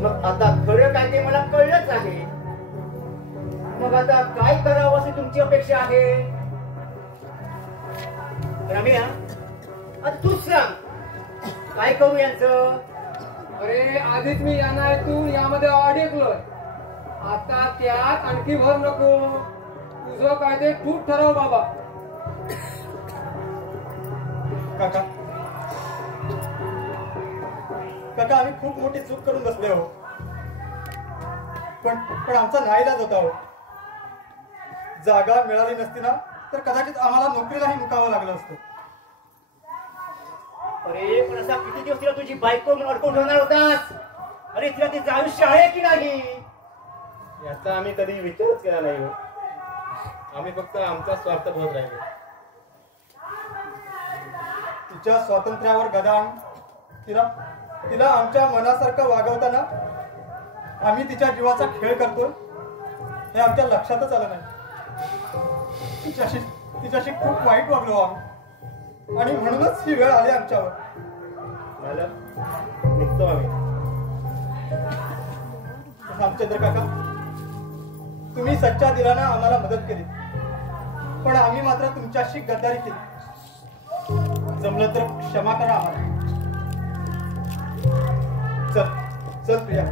मग आता खरं काय ते मला कळलंच आहे. मग आता काय करावं अशी तुमची अपेक्षा आहे? रम्या, आता तूच सांग, काय करू यांचं? अरे आधीच मी यांना ऐकून यामध्ये अडकलोय. आता त्यात आणखी भर नको. तुझं काय ते तूच ठरव बाबा. काका आम्ही खूप मोठी चूक करून बसले हो. पण आमचा नाईलाज होता हो. जागा मिळाली नसती ना तर कदाचित आम्हाला नोकरीलाही मुकावं लागलं असतं. अरे पण असा किती दिवस तिला तुझी बायको म्हणून अडकून ठेवणार होतास? अरे तिला तिचं आयुष्य आहे की नाही याचा आम्ही कधी विचारच केला नाही. आम्ही फक्त आमचा स्वार्थ बघत राहिलो. तिच्या स्वातंत्र्यावर गदा तिला आमच्या मनासारखं वागवताना आम्ही तिच्या जीवाचा खेळ करतोय हे आमच्या लक्षातच आलं नाही. तिच्याशी खूप वाईट वागलो आम्ही आणि म्हणूनच ही वेळ आली आमच्यावर. निघतो आम्ही. रामचंद्र काका, तुम्ही सच्चा दिलानं आम्हाला मदत केली, पण आम्ही मात्र तुमच्याशी गद्दारी केली. जमलं तर क्षमा करा आम्हाला. चल प्रिया.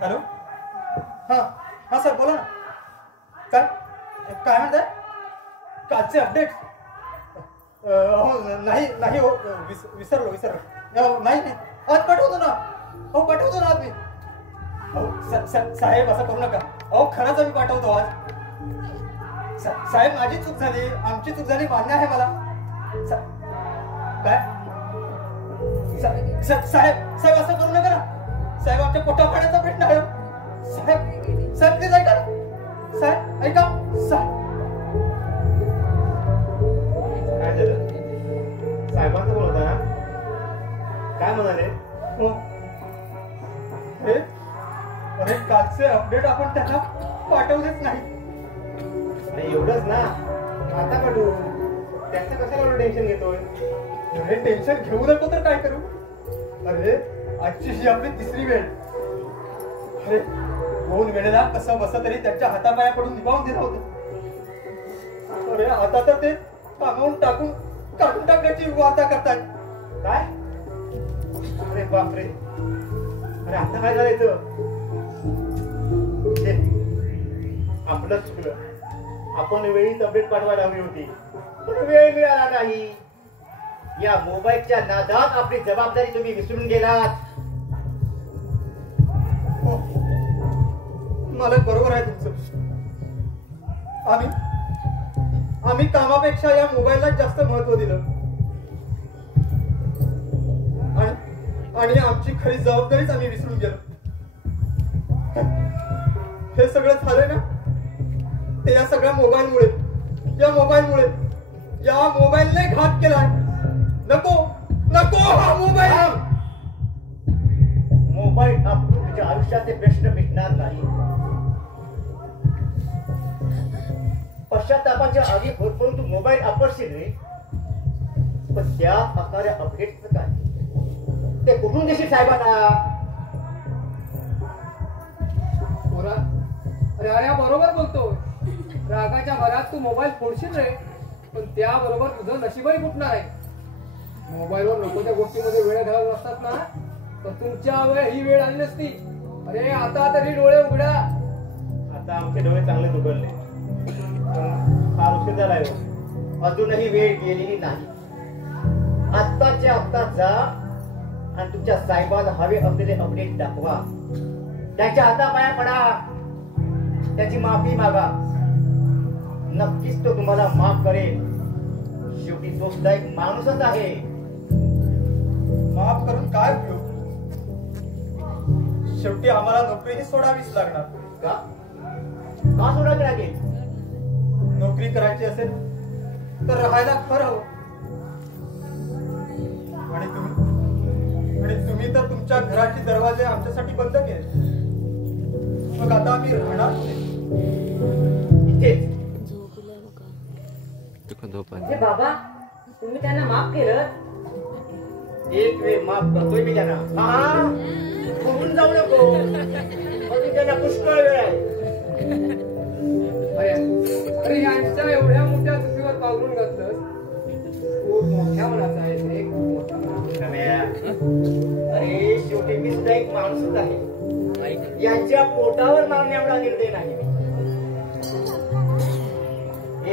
हॅलो. हा सर बोला ना. काय म्हणताय? कालचे अपडेट? हो नाही हो, विसरलो. नाही आज पाठवतो ना. हो पाठवतो ना आज मी. हो साहेब असं करू नका. अहो खरंच आम्ही पाठवतो आज. साहेब माझी चूक झाली, आमची चूक झाली मान्य आहे मला. काय साहेब असं करू नका ना. साहेब आमच्या पोटा पाण्याचा प्रश्न आहे. साहेब प्लीज ऐका. साहेब ऐका. काय म्हणाले? हो. अरे अरे कालचे अपडेट आपण त्यांना पाठवलेच नाही. नाही एवढंच ना, आता काढू. त्याचं कशाला एवढं टेन्शन घेतोय? अरे टेन्शन घेऊ नको तर काय करू? अरे आजची ही आपली तिसरी वेळ. अरे 2 वेळेला कसं बस तरी त्यांच्या हातापाया पडून निभावून दिलं होतं. अरे आता तर ते कामावून टाकून काढून टाकण्याची वार्ता करतात. काय? अरे बापरे. अरे आता काय करायचं? हे, आपलं चुकलं. आपण वेळीच अपडेट पाठवायला हवी होती, पण वेळ मिळाला नाही. या मोबाईलच्या नादात आपली जबाबदारी तुम्ही विसरून गेलात. हो, मला बरोबर आहे तुमचं. आम्ही कामापेक्षा या मोबाईलला जास्त महत्व दिलं आणि आमची खरी जबाबदारीच आम्ही विसरून गेलो. हे सगळं झालंय ना, ते या सगळ्या मोबाईलमुळे. या मोबाईलने घात केलाय. नको नको हा मोबाईल. मोबाईल हा तुमच्या आयुष्याचे प्रश्न मिटणार नाही. पश्चातापाच्या आधी भरपूर तू मोबाईल वापरशील रे, पण त्या असणाऱ्या अपडेटचं काय? ते कुठून देशील साहेबांना? पोरा, अरे आर्या बरोबर बोलतोय. रागाच्या भरात तू मोबाईल फोडशील रे, पण त्याबरोबर तुझं नशीबही फुटणार आहे. मोबाईलवर लोकांच्या गोष्टीमध्ये वेळ घालवत असतात ना, तर तुमच्या वेळ ही वेळ आली नसती. अरे आता तरी डोळे उघडा. आता आमचे डोळे चांगले उघडले, फार उशीर झालाय. अजूनही वेळ गेलेली नाही. आत्ताच्या आत्ता जा आणि तुमच्या साहेबाला हवे असलेले अपडेट दाखवा. त्याच्या हातापाया पडा, त्याची माफी मागा. नक्कीच तो तुम्हाला माफ करेल. शेवटी तो सुद्धा एक माणूसच आहे. माफ करून काय उपयोग? शेवटी आम्हाला नोकरीही सोडावीच लागणार. का सोडावी लागेल? नोकरी करायची असेल तर राहायला खरं हवं. आणि तुम्ही तर तुमच्या घराचे दरवाजे आमच्यासाठी बंद केले. मग आता आम्ही राहणार इथेच. हे बाबा, तुम्ही त्यांना माफ केलं? एक वेळ माफ करतोय मी त्यांना. हा बघून जाऊ नको, मग त्यांना पुष्कळ वेळ आहे. अरे यांच्या एवढ्या मोठ्या चुकीवर पावरून घातलं. खूप मोठ्या मनाचा आहे रे, खूप मोठा मनाचा. अरे शेवटी मी सुद्धा एक माणूसच आहे. यांच्या पोटावर मागण्या एवढा निर्णय नाही.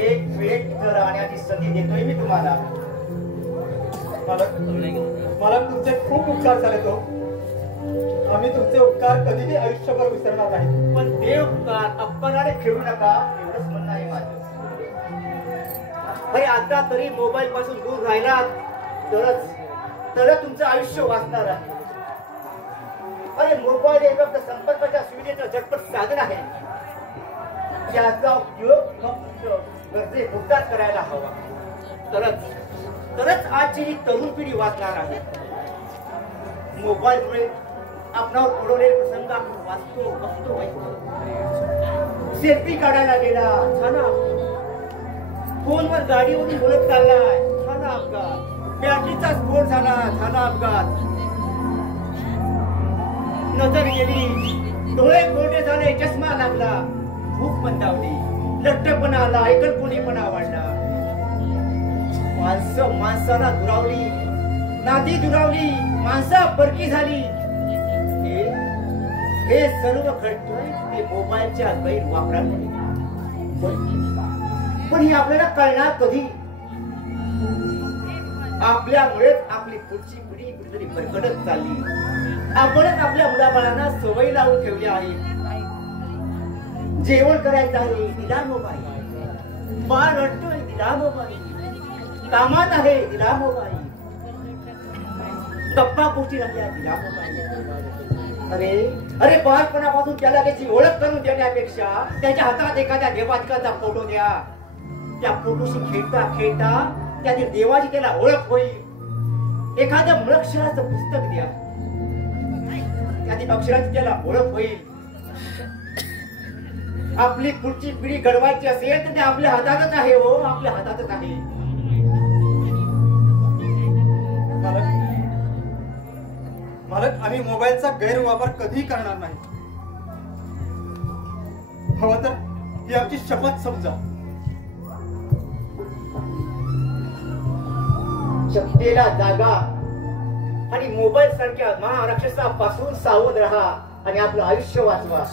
एक वेळ तिथं राहण्याची संधी देतोय मी तुम्हाला. मला तुमचे खूप उपकार झाले. तो आम्ही तुमचे उपकार कधीही आयुष्यभर विसरणार नाही. पण ते उपकार अपकाराने खेळू नका, एवढंच म्हणणं आहे माझं. भाई आता तरी मोबाईल पासून दूर राहिलात तरच तुमचं आयुष्य वाचणार आहे. अरे मोबाईल हे फक्त संपर्काच्या सुविधेचं झटपट साधन आहे. याचा उपयोग फक्त गरजेपुरताच करायला हवा. तरच आजची ही तरुण पिढी वाचणार आहे. मोबाईलमुळे आपणावर ओढवलेले प्रसंग आपण वाचतो, बघतो. सेल्फी काढायला गेला, झाला फोनवर गाडीवरून बोलत चाललाय, झाला अपघात. बॅटरीचा स्फोट झाला, झाला अपघात. नजर गेली, डोळे कोरडे झाले, चष्मा लागला, भूक मंदावली, लठ्ठपणा आला, एकलकोणीपणा वाढला. माणसं माणसाला दुरावली, नाती दुरावली, माणसं परकी झाली. हे सर्व घडतोय ते मोबाईलच्या गैरवापरामुळे. पण हे आपल्याला कळणार कधी? आपल्यामुळेच आपली पुढची पिढी कुठेतरी भरकटत चालली. आपणच आपल्या मुलाबाळांना सवय लावून ठेवली आहे. जेवण करायचं आहे, दिला मोबाईल. बाळ रडतोय, दिला मोबाईल. कामात आहे, दिला मोबाईल. गप्पा गोष्टी राहिल्या, दिला मोबाईल. अरे बालपणापासून त्याला त्याची ओळख करून देण्यापेक्षा त्याच्या हातात एखाद्या देवाधिकाचा फोटो द्या. त्या फोटोशी खेळता खेळता त्यातील देवाची त्याला ओळख होईल. एखाद्या मूळाक्षराचं पुस्तक द्या, त्यातील अक्षराची त्याला ओळख होईल. आपली पुढची पिढी घडवायची असेल तर ते आपल्या हातातच आहे हो, आपल्या हातातच आहे. मालक, आम्ही मोबाईलचा गैरवापर कधी करणार नाही. हवं तर ही आमची शपथ समजा. शक्तीला जागा आणि मोबाईल सारख्या महाराक्षसापासून सावध राहा आणि आपलं आयुष्य वाचवा.